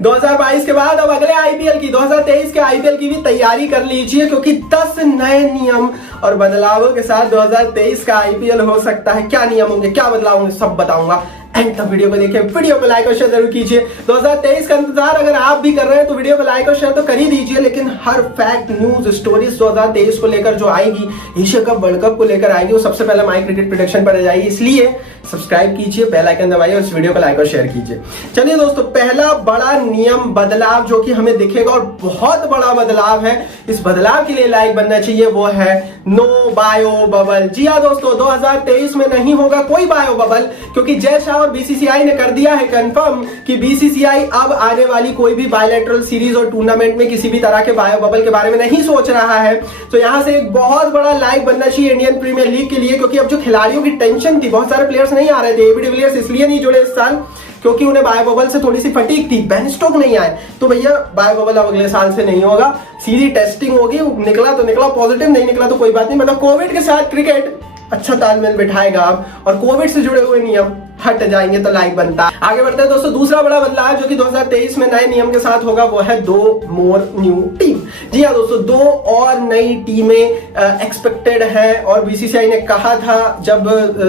2022 के बाद अब अगले आईपीएल की 2023 के आईपीएल की भी तैयारी कर लीजिए, क्योंकि 10 नए नियम और बदलावों के साथ 2023 का आईपीएल हो सकता है। क्या नियम होंगे, क्या बदलाव होंगे, सब बताऊंगा। एंड तक वीडियो को देखिए, वीडियो को लाइक और शेयर जरूर कीजिए। 2023 का इंतजार अगर आप भी कर रहे हैं तो वीडियो को लाइक और शेयर तो कर ही दीजिए, लेकिन हर फैक्ट न्यूज स्टोरीज 2023 को लेकर जो आएगी, एशिया कप वर्ल्ड कप को लेकर आएगी, वो सबसे पहले माई क्रिकेट प्रेडिक्शन पर जाएगी। इसलिए सब्सक्राइब कीजिए, बेल आइकन दबाइए और इस वीडियो को लाइक और शेयर कीजिए। चलिए दोस्तों, पहला बड़ा नियम बदलाव जो कि हमें दिखेगा और बहुत बड़ा बदलाव है, इस बदलाव के लिए लाइक बनना चाहिए, वो है नो बायो बबल। जी हाँ दोस्तों, 2023 में नहीं होगा कोई बायो बबल, क्योंकि जय शाह और बीसीसीआई ने कर दिया है कंफर्म कि बीसीसीआई अब आने वाली कोई भी बायलैटरल सीरीज और टूर्नामेंट में किसी भी तरह के बायो बबल के बारे में नहीं सोच रहा है। तो यहां से एक बहुत बड़ा लाइक बनना चाहिए इंडियन प्रीमियर लीग के लिए, क्योंकि अब जो खिलाड़ियों की टेंशन थी, बहुत सारे प्लेयर्स नहीं आ रहे थे। एबी डिविलियर्स इसलिए नहीं जुड़े इस साल क्योंकि उन्हें बायो बबल से थोड़ी सी फटीक थी, बेन स्टोक नहीं आए, तो भैया बायो बबल अब अगले साल से नहीं होगा, सीधी टेस्टिंग होगी। निकला तो निकला पॉजिटिव, नहीं निकला तो कोई बात नहीं। मतलब कोविड के साथ क्रिकेट अच्छा तालमेल बिठाएगा अब, और कोविड से जुड़े हुए नियम हट जाएंगे तो लाइक बनता है। आगे बढ़ते हैं दोस्तों, दूसरा बड़ा बदलाव जो कि 2023 में नए नियम के साथ होगा, वो है 2 मोर न्यू टीम। जी हाँ दोस्तों, 2 और नई टीमें एक्सपेक्टेड है, और बीसीसीआई ने कहा था जब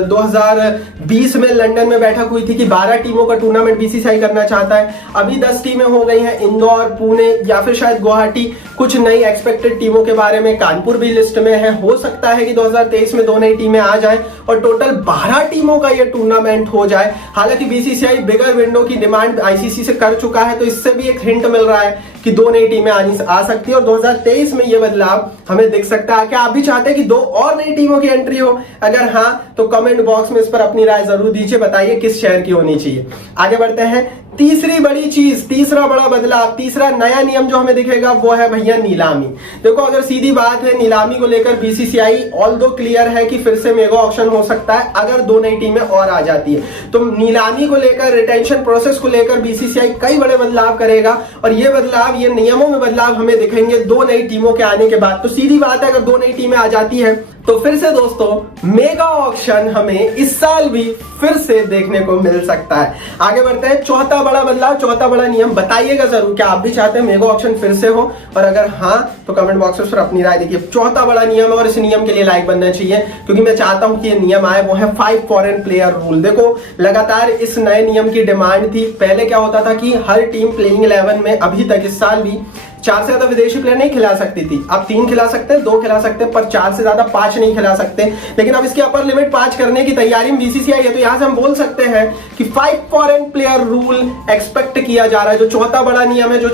2020 में लंदन में बैठक हुई थी कि 12 टीमों का टूर्नामेंट बीसीसीआई करना चाहता है। अभी 10 टीमें हो गई हैं, इंदौर, पुणे या फिर शायद गुवाहाटी। कुछ नई एक्सपेक्टेड टीमों के बारे में कानपुर भी लिस्ट में है। हो सकता है कि 2023 में 2 नई टीमें आ जाएं और टोटल 12 टीमों का यह टूर्नामेंट हो जाए। हालांकि बीसीसीआई बिगर विंडो की डिमांड आईसीसी से कर चुका है, तो इससे भी एक हिंट मिल रहा है कि 2 नई टीमें आ सकती है और 2023 में यह बदलाव हमें दिख सकता है। क्या आप भी चाहते हैं कि 2 और नई टीमों की एंट्री हो? अगर हाँ, तो कमेंट बॉक्स में इस पर अपनी राय जरूर दीजिए, बताइए किस शहर की होनी चाहिए। आगे बढ़ते हैं, तीसरी बड़ी चीज, तीसरा बड़ा बदलाव, तीसरा नया नियम जो हमें दिखेगा वो है भैया नीलामी। देखो, अगर सीधी बात है, नीलामी को लेकर बीसीसीआई ऑल्दो क्लियर है कि फिर से मेगा ऑक्शन हो सकता है अगर 2 नई टीमें और आ जाती है। तो नीलामी को लेकर, रिटेंशन प्रोसेस को लेकर बीसीसीआई कई बड़े बदलाव करेगा, और ये बदलाव, ये नियमों में बदलाव हमें दिखेंगे 2 नई टीमों के आने के बाद। तो सीधी बात है, अगर 2 नई टीमें आ जाती है तो फिर से दोस्तों मेगा ऑक्शन हमें इस साल भी फिर से देखने को मिल सकता है। आगे बढ़ते हैं, चौथा बड़ा बदलाव, चौथा बड़ा नियम, बताइएगा जरूर क्या आप भी चाहते हैं मेगा ऑक्शन फिर से हो, और अगर हाँ तो कमेंट बॉक्स में अपनी राय देखिए। चौथा बड़ा नियम है और इस नियम के लिए लाइक बनना चाहिए, क्योंकि मैं चाहता हूं कि ये नियम आए, वो है 5 फॉरेन प्लेयर रूल। देखो, लगातार इस नए नियम की डिमांड थी। पहले क्या होता था कि हर टीम प्लेइंग 11 में अभी तक इस साल भी 4 से ज्यादा विदेशी प्लेयर नहीं खिला सकती थी। अब 3 खिला सकते हैं, 2 खिला सकते हैं, पर 4 से ज्यादा 5 नहीं खिला सकते। लेकिन अब इसकी अपर लिमिट 5 करने की तैयारी में बीसीसीआई है, तो यहां से हम बोल सकते हैं कि 5 फॉरेन प्लेयर रूल एक्सपेक्ट किया जा रहा है। जो चौथा बड़ा नियम है, जो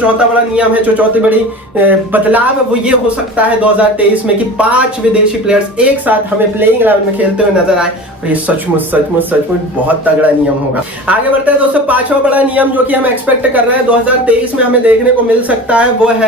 चौथी बड़ी बदलाव है, वो ये हो सकता है 2023 में कि 5 विदेशी प्लेयर्स एक साथ हमें प्लेइंग 11 में खेलते हुए नजर आए, और ये सचमुच बहुत तगड़ा नियम होगा। आगे बढ़ते हैं दोस्तों, 5वां बड़ा नियम जो कि हम एक्सपेक्ट कर रहे हैं 2023 में हमें देखने को मिल सकता है, वो है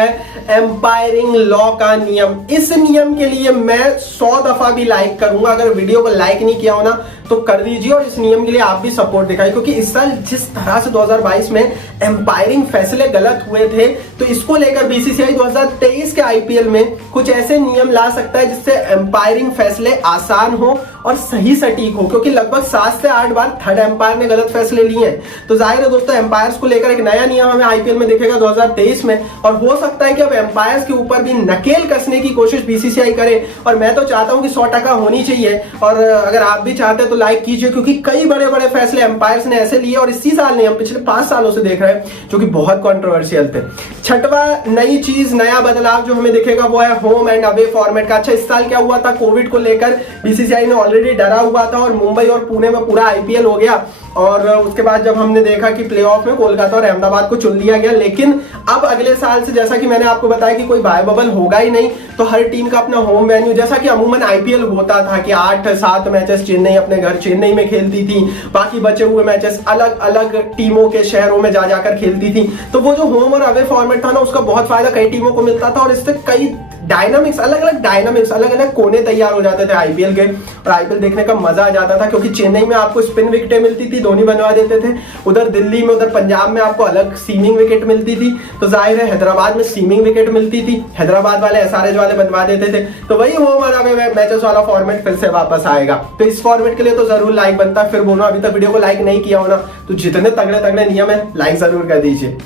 एम्पायरिंग लॉ का नियम। इस नियम के लिए मैं 100 दफा भी लाइक करूंगा। अगर वीडियो को लाइक नहीं किया हो ना तो कर दीजिए, और इस नियम के लिए आप भी सपोर्ट दिखाइए, क्योंकि इस साल जिस तरह से 2022 में एम्पायरिंग फैसले गलत हुए थे, तो इसको लेकर बीसीसीआई 2023 के आईपीएल में कुछ ऐसे नियम ला सकता है जिससे एम्पायरिंग फैसले आसान हो और सही सटीक हो, क्योंकि लगभग 7 से 8 बार थर्ड एम्पायर ने गलत फैसले लिए हैं। तो जाहिर है दोस्तों, एम्पायर्स को लेकर एक नया नियम हमें आईपीएल में दिखेगा 2023 में, और हो सकता है कि अब एम्पायर्स के ऊपर भी नकेल कसने की कोशिश बीसीसीआई करे, और मैं तो चाहता हूं कि 100% होनी चाहिए। और अगर आप भी चाहते हैं तो लाइक कीजिए, क्योंकि कई बड़े बड़े फैसले एम्पायर्स ने ऐसे लिए और इसी साल नहीं, हम पिछले 5 सालों से देख रहे हैं, जो कि बहुत कंट्रोवर्शियल थे। 6वां नई चीज, नया बदलाव जो हमें दिखेगा वो है होम एंड अवे फॉर्मेट का। अच्छा, इस साल क्या हुआ था, कोविड को लेकर बीसीसीआई ने ऑलरेडी डरा हुआ था, और मुंबई और पुणे में पूरा आईपीएल हो गया, और उसके बाद जब हमने देखा कि प्लेऑफ में कोलकाता और अहमदाबाद को चुन लिया गया। लेकिन अब अगले साल से, जैसा कि मैंने आपको बताया कि कोई बायो बबल होगा ही नहीं, तो हर टीम का अपना होम वेन्यू, जैसा कि अमूमन आईपीएल होता था कि 8-7 मैचेस चेन्नई अपने घर चेन्नई में खेलती थी, बाकी बचे हुए मैचेस अलग अलग टीमों के शहरों में जा जाकर खेलती थी। तो वो जो होम और अवे फॉर्मेट था ना, उसका बहुत फायदा कई टीमों को मिलता था, और इससे कई डायनामिक्स, अलग अलग कोने तैयार हो जाते थे आईपीएल के, और आईपीएल देखने का मजा आ जाता था, क्योंकि चेन्नई में आपको स्पिन विकेटें मिलती थी, धोनी बनवा देते थे, उधर दिल्ली में, उधर पंजाब में आपको अलग सीमिंग विकेट मिलती थी, तो जाहिर है हैदराबाद में सीमिंग विकेट मिलती थी, हैदराबाद वाले एसआरएच वाले बनवा देते थे। तो वही होम और अवे मैचेस वाला फॉर्मेट फिर से वापस आएगा। तो इस फॉर्मेट के लिए तो जरूर लाइक बनता है। फिर बोलो, अभी तक वीडियो को लाइक नहीं किया हो ना, तो जितने तगड़े तगड़े नियम है लाइक जरूर कर दीजिए।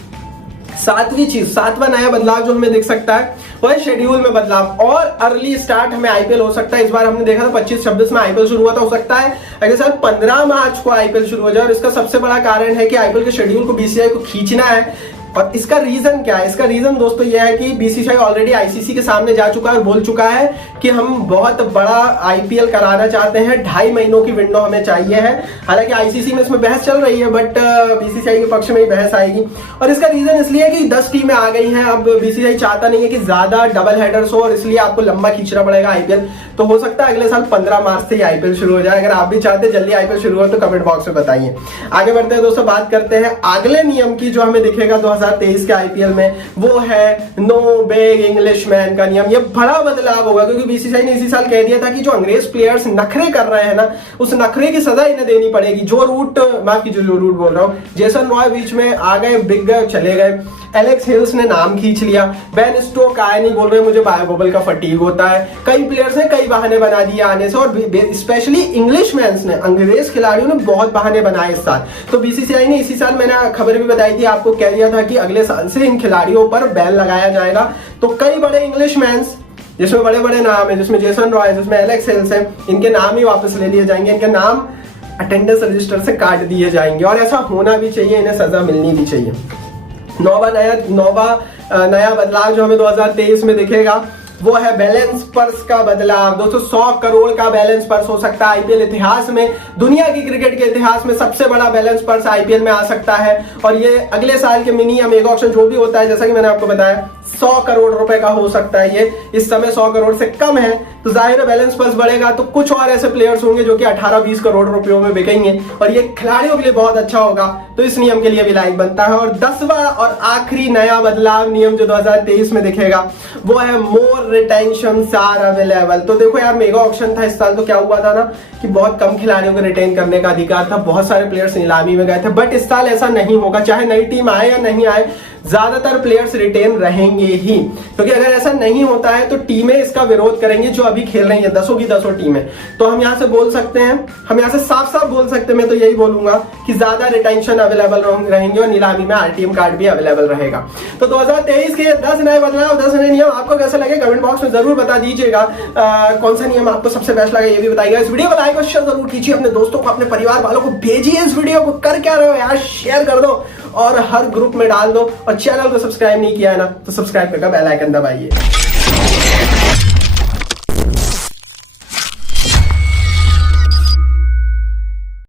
सातवां नया बदलाव जो हमें दिख सकता है वो है शेड्यूल में बदलाव और अर्ली स्टार्ट हमें आईपीएल हो सकता है। इस बार हमने देखा था 25-26 में आईपीएल शुरू हुआ था, हो सकता है अगले साल 15 मार्च को आईपीएल शुरू हो जाए। और इसका सबसे बड़ा कारण है कि आईपीएल के शेड्यूल को बीसीसीआई को खींचना है। और इसका रीजन क्या है? इसका रीजन दोस्तों यह है कि बीसीसीआई ऑलरेडी आईसीसी के सामने जा चुका है और बोल चुका है कि हम बहुत बड़ा आईपीएल कराना चाहते हैं, 2.5 महीनों की विंडो हमें चाहिए है। हालांकि आईसीसी में इसमें बहस चल रही है, बट बीसीसीआई के पक्ष में ही बहस आएगी। और इसका रीजन इसलिए है कि 10 टीमें आ गई हैं। अब बीसीसीआई चाहता नहीं है कि ज्यादा डबल हेडर्स हो और इसलिए आपको लंबा खींचना पड़ेगा आईपीएल। तो हो सकता है अगले साल 15 मार्च से ही आईपीएल शुरू हो जाए। अगर आप भी चाहते हैं जल्दी आईपीएल शुरू हो तो कमेंट बॉक्स में बताइए। आगे बढ़ते हैं दोस्तों, बात करते हैं अगले नियम की जो हमें दिखेगा 2023 के आईपीएल में, वो है नो बिग इंग्लिशमैन का नियम। ये बड़ा बदलाव होगा क्योंकि बीसीसीआई ने इसी साल कह दिया था कि जो अंग्रेज प्लेयर्स नखरे कर रहे हैं ना, उस नखरे की सजा इन्हें देनी पड़ेगी। जो रूट बोल रहा हूं, जेसन रॉय बीच में आ गए, बिक गए, चले गए। एलेक्स हिल्स ने नाम खींच लिया। बेन स्टोक आए नहीं, बोल रहे मुझे बायो बबल का फटीग होता है। कई प्लेयर्स ने कई बहाने बना दिए आने से, और स्पेशली इंग्लिशमैन्स ने, अंग्रेज खिलाड़ियों ने बहुत बहाने बनाए इस साल। तो बीसीसीआई ने इसी साल, मैंने खबर भी बताई थी आपको, कह दिया था कि अगले साल से इन खिलाड़ियों पर बैन लगाया जाएगा। तो कई बड़े इंग्लिशमैन्स जिसमें बड़े बड़े नाम है, जिसमें जेसन रॉय, जिसमें एलेक्स हिल्स है, इनके नाम ही वापस ले लिए जाएंगे। इनके नाम अटेंडेंस रजिस्टर से काट दिए जाएंगे और ऐसा होना भी चाहिए, इन्हें सजा मिलनी भी चाहिए। नौवा नया बदलाव जो हमें 2023 में दिखेगा वो है बैलेंस पर्स का बदलाव। दोस्तों 100 करोड़ का बैलेंस पर्स हो सकता है आईपीएल इतिहास में, दुनिया की क्रिकेट के इतिहास में सबसे बड़ा बैलेंस पर्स आईपीएल में आ सकता है। और ये अगले साल के मिनी या मेगा ऑक्शन जो भी होता है, जैसा कि मैंने आपको बताया, 100 करोड़ रुपए का हो सकता है। ये इस समय 100 करोड़ से कम है, तो जाहिर है बैलेंस पर्स बढ़ेगा तो कुछ और ऐसे प्लेयर्स होंगे जो कि 18-20 करोड़ रुपयों में बिकेंगे और ये खिलाड़ियों के लिए बहुत अच्छा होगा। तो इस नियम के लिए भी लाइक बनता है। और 10वां और आखिरी नया बदलाव नियम जो 2023 में दिखेगा वो है मोर रिटेंशन आर अवेलेबल। तो देखो यार, मेगा ऑक्शन था इस साल, तो क्या हुआ था ना कि बहुत कम खिलाड़ियों को रिटेन करने का अधिकार था, बहुत सारे प्लेयर्स नीलामी में गए थे। बट इस साल ऐसा नहीं होगा, चाहे नई टीम आए या नहीं आए, ज्यादातर प्लेयर्स रिटेन रहेंगे ही। क्योंकि अगर ऐसा नहीं होता है तो टीमें इसका विरोध करेंगी जो अभी खेल रही है, 10 की 10 टीमें। तो हम यहाँ से बोल सकते हैं, हम यहाँ से साफ साफ बोल सकते हैं, मैं तो यही बोलूंगा कि ज्यादा रिटेंशन अवेलेबल रहेंगे और नीलामी में आरटीएम कार्ड भी अवेलेबल रहेगा। तो 2023 के 10 नए बदलाव, 10 नए नियम आपको कैसे लगे कमेंट बॉक्स में जरूर बता दीजिएगा। कौन सा नियम आपको सबसे बेस्ट लगा ये भी बताइएगा। इस वीडियो को लाइक और शेयर जरूर कीजिए, अपने दोस्तों को, अपने परिवार वालों को भेजिए इस वीडियो को। कर क्या रहे हो यार, शेयर कर दो और हर ग्रुप में डाल दो। और चैनल को सब्सक्राइब नहीं किया है ना तो सब्सक्राइब करके बेल आइकन दबाइए।